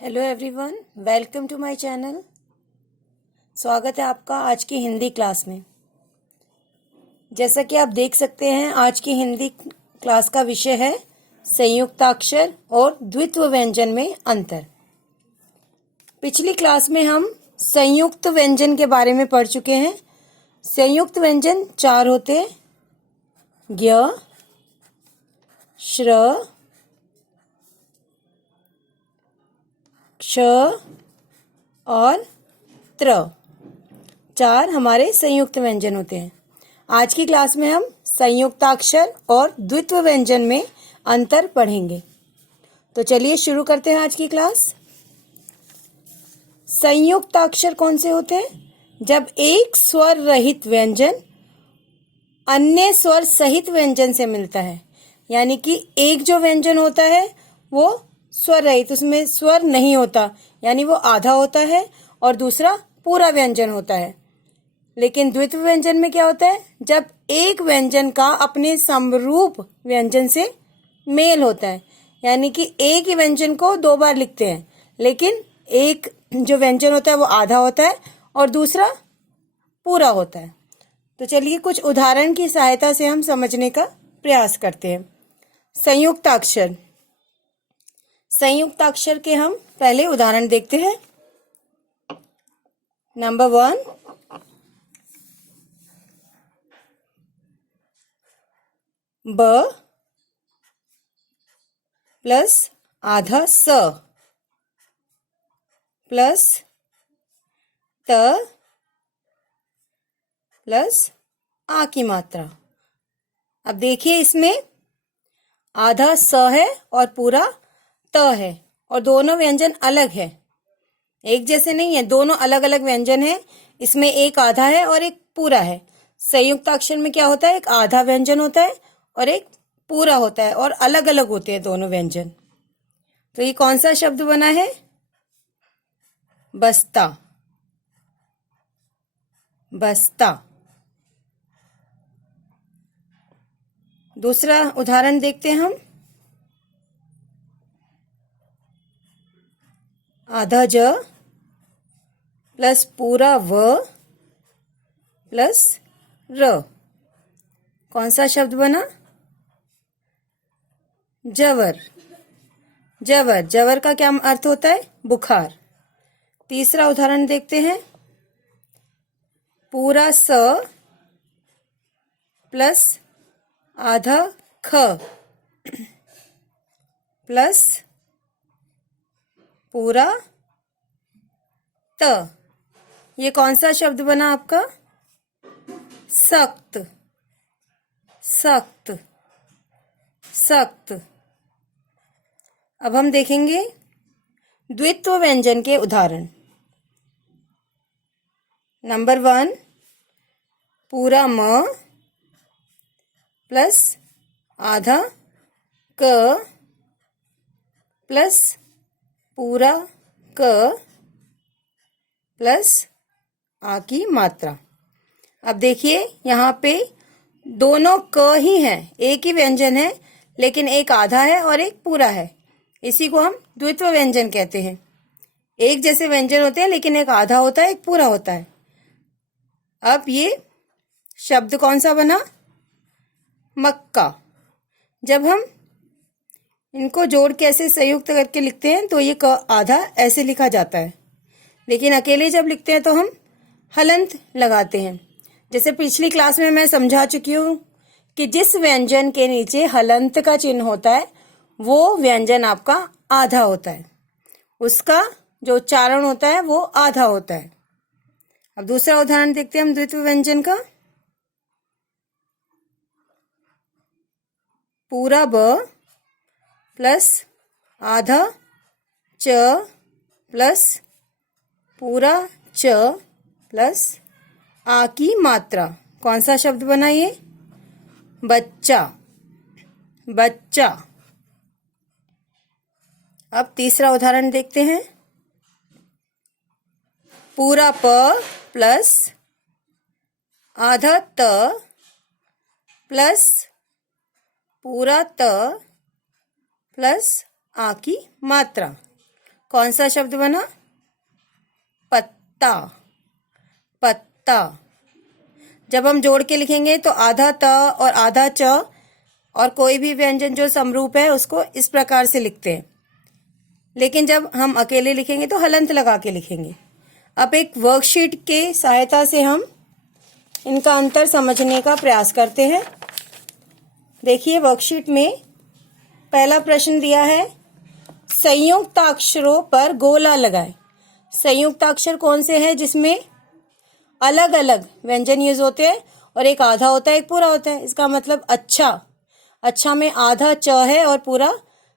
Hello everyone, welcome to my channel. स्वागत है आपका आज की हिंदी क्लास में। जैसा कि आप देख सकते हैं, आज की हिंदी क्लास का विषय है संयुक्ताक्षर और द्वित्व व्यंजन में अंतर। पिछली क्लास में हम संयुक्त व्यंजन के बारे में पढ़ चुके हैं। संयुक्त व्यंजन 4 होते हैं: ज्ञ, श्र, क्ष और त्र। 4 हमारे संयुक्त व्यंजन होते हैं। आज की क्लास में हम संयुक्ताक्षर और द्वित्व व्यंजन में अंतर पढ़ेंगे। तो चलिए शुरू करते हैं आज की क्लास। संयुक्ताक्षर कौन से होते हैं? जब एक स्वर रहित व्यंजन अन्य स्वर सहित व्यंजन से मिलता है, यानी कि एक जो व्यंजन होता है वो स्वर रहित, उसमें स्वर नहीं होता, यानी वो आधा होता है, और दूसरा पूरा व्यंजन होता है। लेकिन द्वित्व व्यंजन में क्या होता है? जब एक व्यंजन का अपने समरूप व्यंजन से मेल होता है, यानी कि एक ही व्यंजन को 2 बार लिखते हैं, लेकिन एक जो व्यंजन होता है वो आधा होता है और दूसरा पूरा होता है। तो चलिए कुछ उदाहरण की सहायता से हम समझने का प्रयास करते हैं। संयुक्ताक्षर संयुक्ताक्षर के हम पहले उदाहरण देखते हैं। नंबर 1, ब प्लस आधा स प्लस त प्लस आ की मात्रा। अब देखिए, इसमें आधा स है और पूरा त है, और दोनों व्यंजन अलग है, एक जैसे नहीं है, दोनों अलग अलग व्यंजन है। इसमें एक आधा है और एक पूरा है। संयुक्ताक्षर में क्या होता है? एक आधा व्यंजन होता है और एक पूरा होता है, और अलग अलग होते हैं दोनों व्यंजन। तो ये कौन सा शब्द बना है? बस्ता। बस्ता। दूसरा उदाहरण देखते हैं हम। आधा ज प्लस पूरा व प्लस र। कौन सा शब्द बना? जवर। जवर। जवर का क्या अर्थ होता है? बुखार। तीसरा उदाहरण देखते हैं। पूरा स प्लस आधा ख प्लस पूरा त। ये कौन सा शब्द बना आपका? सख्त। सख्त। सख्त। अब हम देखेंगे द्वित्व व्यंजन के उदाहरण। नंबर 1, पूरा म प्लस आधा क प्लस पूरा क प्लस आ की मात्रा। अब देखिए, यहाँ पे दोनों क ही हैं, एक ही व्यंजन है, लेकिन एक आधा है और एक पूरा है। इसी को हम द्वित्व व्यंजन कहते हैं। एक जैसे व्यंजन होते हैं, लेकिन एक आधा होता है, एक पूरा होता है। अब ये शब्द कौन सा बना? मक्का। जब हम इनको जोड़ के ऐसे संयुक्त करके लिखते हैं तो ये क आधा ऐसे लिखा जाता है, लेकिन अकेले जब लिखते हैं तो हम हलंत लगाते हैं। जैसे पिछली क्लास में मैं समझा चुकी हूँ कि जिस व्यंजन के नीचे हलंत का चिन्ह होता है वो व्यंजन आपका आधा होता है, उसका जो उच्चारण होता है वो आधा होता है। अब दूसरा उदाहरण देखते हैं हम द्वित्व व्यंजन का। पूरा ब प्लस आधा च प्लस पूरा च प्लस आ की मात्रा। कौन सा शब्द बना ये? बच्चा। बच्चा। अब तीसरा उदाहरण देखते हैं। पूरा प प्लस आधा त प्लस पूरा त प्लस आ की मात्रा। कौन सा शब्द बना? पत्ता, पत्ता। जब हम जोड़ के लिखेंगे तो आधा त और आधा च, और कोई भी व्यंजन जो समरूप है उसको इस प्रकार से लिखते हैं, लेकिन जब हम अकेले लिखेंगे तो हलंत लगा के लिखेंगे। अब एक वर्कशीट के सहायता से हम इनका अंतर समझने का प्रयास करते हैं। देखिए, वर्कशीट में पहला प्रश्न दिया है, संयुक्ताक्षरों पर गोला लगाएं। संयुक्ताक्षर कौन से हैं जिसमें अलग अलग व्यंजन यूज होते हैं और एक आधा होता है, एक पूरा होता है। इसका मतलब अच्छा, अच्छा में आधा च है और पूरा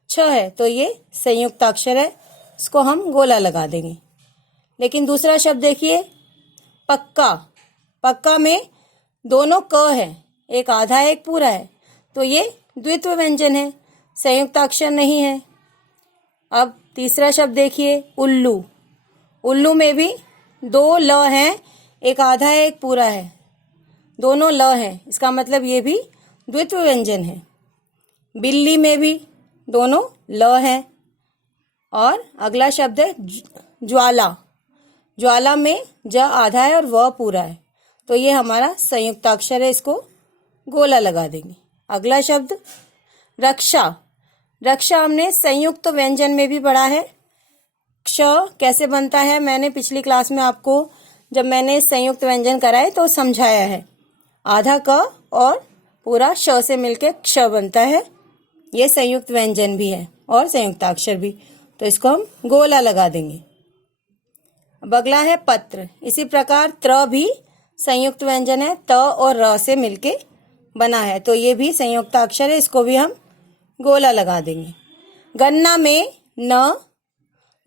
छ है, तो ये संयुक्ताक्षर है, इसको हम गोला लगा देंगे। लेकिन दूसरा शब्द देखिए, पक्का। पक्का में दोनों क है, एक आधा है एक पूरा है, तो ये द्वित्व व्यंजन है, संयुक्ताक्षर नहीं है। अब तीसरा शब्द देखिए, उल्लू। उल्लू में भी दो ल हैं, एक आधा है एक पूरा है, दोनों ल हैं, इसका मतलब ये भी द्वित्व व्यंजन है। बिल्ली में भी दोनों ल हैं। और अगला शब्द है ज्वाला। ज्वाला में ज आधा है और व पूरा है, तो ये हमारा संयुक्ताक्षर है, इसको गोला लगा देंगे। अगला शब्द रक्षा। रक्षा हमने संयुक्त व्यंजन में भी पढ़ा है। क्ष कैसे बनता है मैंने पिछली क्लास में आपको, जब मैंने संयुक्त व्यंजन कराए तो समझाया है। आधा क और पूरा श से मिलके क्ष बनता है, ये संयुक्त व्यंजन भी है और संयुक्ताक्षर भी, तो इसको हम गोला लगा देंगे। अब अगला है पत्र। इसी प्रकार त्र भी संयुक्त व्यंजन है, त और र से मिलके बना है, तो ये भी संयुक्ताक्षर है, इसको भी हम गोला लगा देंगे। गन्ना में न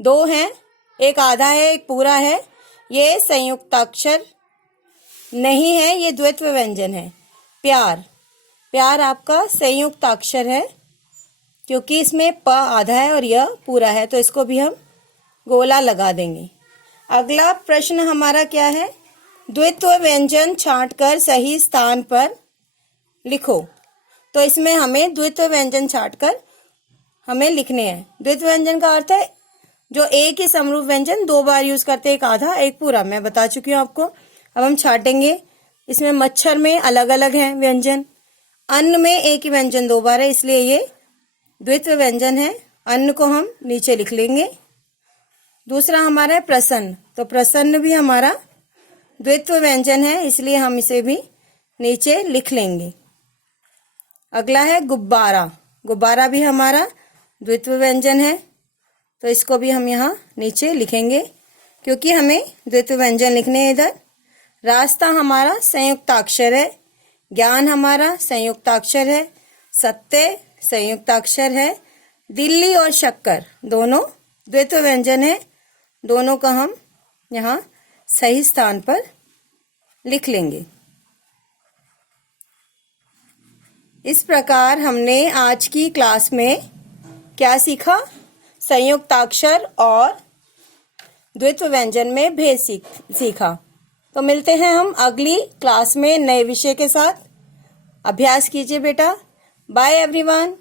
दो हैं, एक आधा है एक पूरा है, ये संयुक्ताक्षर नहीं है, ये द्वित्व व्यंजन है। प्यार। प्यार आपका संयुक्ताक्षर है, क्योंकि इसमें प आधा है और यह पूरा है, तो इसको भी हम गोला लगा देंगे। अगला प्रश्न हमारा क्या है, द्वित्व व्यंजन छांटकर सही स्थान पर लिखो। तो इसमें हमें द्वित्व व्यंजन छांटकर हमें लिखने हैं। द्वित्व व्यंजन का अर्थ है जो एक ही समरूप व्यंजन दो बार यूज करते हैं, एक आधा एक पूरा, मैं बता चुकी हूँ आपको। अब हम छाटेंगे। इसमें मच्छर में अलग अलग हैं व्यंजन, अन्न में एक ही व्यंजन दो बार है, इसलिए ये द्वित्व व्यंजन है। अन्न को हम नीचे लिख लेंगे। दूसरा हमारा है प्रसन्न, तो प्रसन्न भी हमारा द्वित्व व्यंजन है, इसलिए हम इसे भी नीचे लिख लेंगे। अगला है गुब्बारा। गुब्बारा भी हमारा द्वित्व व्यंजन है, तो इसको भी हम यहाँ नीचे लिखेंगे, क्योंकि हमें द्वित्व व्यंजन लिखने हैं इधर। रास्ता हमारा संयुक्ताक्षर है, ज्ञान हमारा संयुक्ताक्षर है, सत्य संयुक्ताक्षर है, दिल्ली और शक्कर दोनों द्वित्व व्यंजन है, दोनों का हम यहाँ सही स्थान पर लिख लेंगे। इस प्रकार हमने आज की क्लास में क्या सीखा, संयुक्ताक्षर और द्वित्व व्यंजन में भेद सीखा। तो मिलते हैं हम अगली क्लास में नए विषय के साथ। अभ्यास कीजिए बेटा। Bye everyone.